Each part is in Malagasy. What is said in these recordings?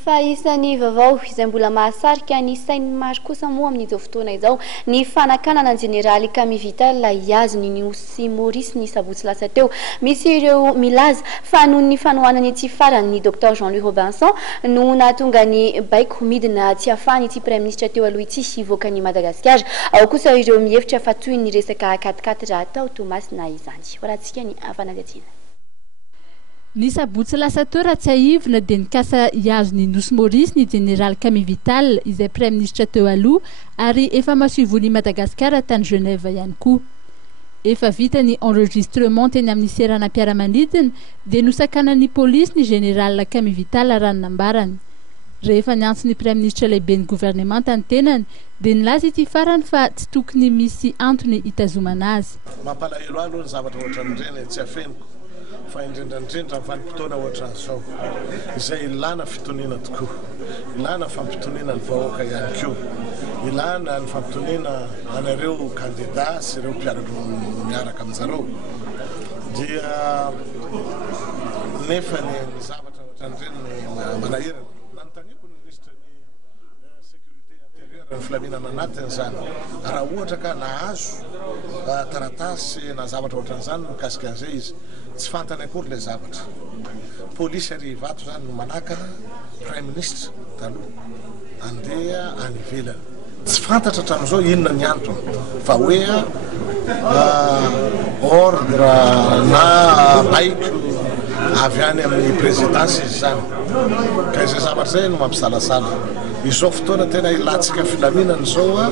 Fa isan'ny vaovao izay mbola mahasarika ny sainy maro kosa moa amin'izao fotoana izao ny fanakanana jeneraly Camille Vital iazony ny Osy Maurice ny sabotsy lasa teo. Misy ireo milaza fa noho ny fanohanany tsy farany ny Dr Jean-Louis Robinson no nahatonga ny baiko midina tsy afahany ity Premier Ministre teo aloha ity hivoaka ny Madagasikara. Ao kosa ireo mihevitra fa toy ny resaka 4-4 raha atao Tomasina izany. Horatsika ny afanagatiana. Ny sabotsy lasa teo raha tsy aivina dia nikasa iazony Osy Maurice ny Général Camille Vital izay Premier Ministre teo aloha ary efa masivony Madagasikara tany Genève ihany koa. Efa vita ny enregistrement teny amin'ny seranam-piaramanidina dia nosakanan'ny polisy ny Général Camille Vital raha nambarany. Rehefa niantso ny Premier Ministre lehibe ny gouvernement tany tenany dia nilaza ity farany fa tsy tokony misy antony hitazomana azy. Mampalahelo aloha ny zavatra ohatran'ireny tsy afeniko. Fa indrindrandrindra vanim-potoana ohatran'izao izay ilana fitoniana tokoa, ilana fampitoniana ny vahoaka ihany koa, ilana ny fampitoniana anareo kandida sy ireo mpiaraka miaraka amin'izareo dia nefa ny zavatra ohatran'ireny manahirana nanontaniako ny ministre ny sécurité intérieure ny filaminana anatiny zany raha ohatra ka nahazo taratasy na zavatra ohatran'izany mikasika an'izay izy tsy fantany akory le zavatra. Polisy ary vato zany no manakana Prime Ministre taloha andeha any ivelany. Tsy fantatra hatramin'izao inona ny antony fa hoe ordre na baiko avy any amin'ny présidence izy zany. Ka izay zavatra zay no mampisalasala. Izao fotoana tena ilatsika filaminana izao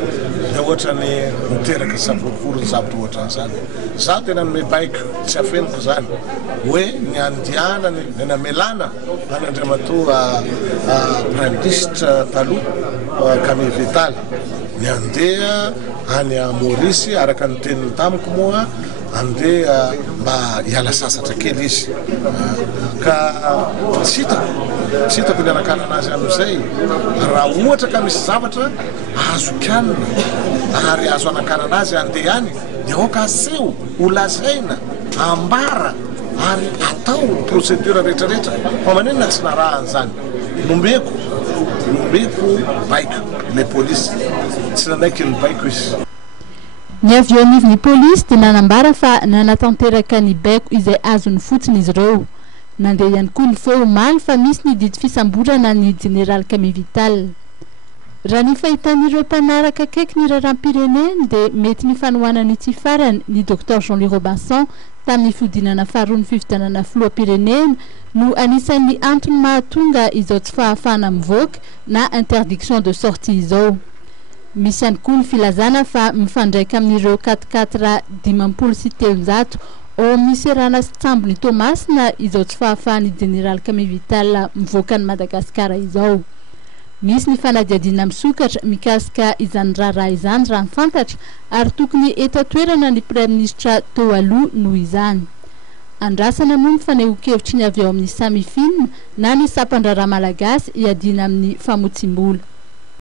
dia ohatrany miteraka savorovory ny zavatra ohatran'izany. Za tena nome baiko tsy afeniko zany hoe ny andianany ny namelana any andriamatoa Prime Ministre taloha Camille Vital ny andeha any Maurice araka ny teniny tamiko moa andeha mba hiala sasatra kely izy ka tsy hitako ny anakanana azy amin'izay raha ohatra ka misy zavatra azo kianina ary azo anakanana azy andeha any dia aoka aseho holazaina ambara ary atao procédure rehetrarehetra fa manenina tsy narahan'izany nombeko baiko le polisy tsy nanaiky ny baiko izy. Ny avy eo anivon'ny polisy dia nanambara fa nanatanteraka ny baiko izay azony fotsiny izy ireo. Nandeha ihany koa ny feo omaly fa misy ny didy fisamborana ny Général Camille Vital. Raha ny fahitan'ireo mpanaraka akaiky ny raharam-pireneny dia mety ny fanohanany ity farany ny Dr Jean-Louis Robinson tamin'ny fodinana faharoa ny fifidianana filoham-pirenena no anisan'ny antony mahatonga izao tsy fahafahana mivoaka na interdiction de sortie izao. Misy ihany koa ny filazana fa mifandraika amin'ireo 4-4 dimampolo sy telonjato ao amin'ny serana sy tsambony Tomasina izao tsy fahafahany Général Camille Vital mivoaka ny Madagasikara izao. Misy ny fanadiadina misokatra mikasika izany raharaha izany raha mifantatra ary tokony eto-toerana ny Premier Ministre teo aloha noho izany. Andrasana moa ny fanehoan-kevitry ny avy ao amin'ny samifina na ny sapan-draharaha malagasy hiadina amin'ny famotsim-bola.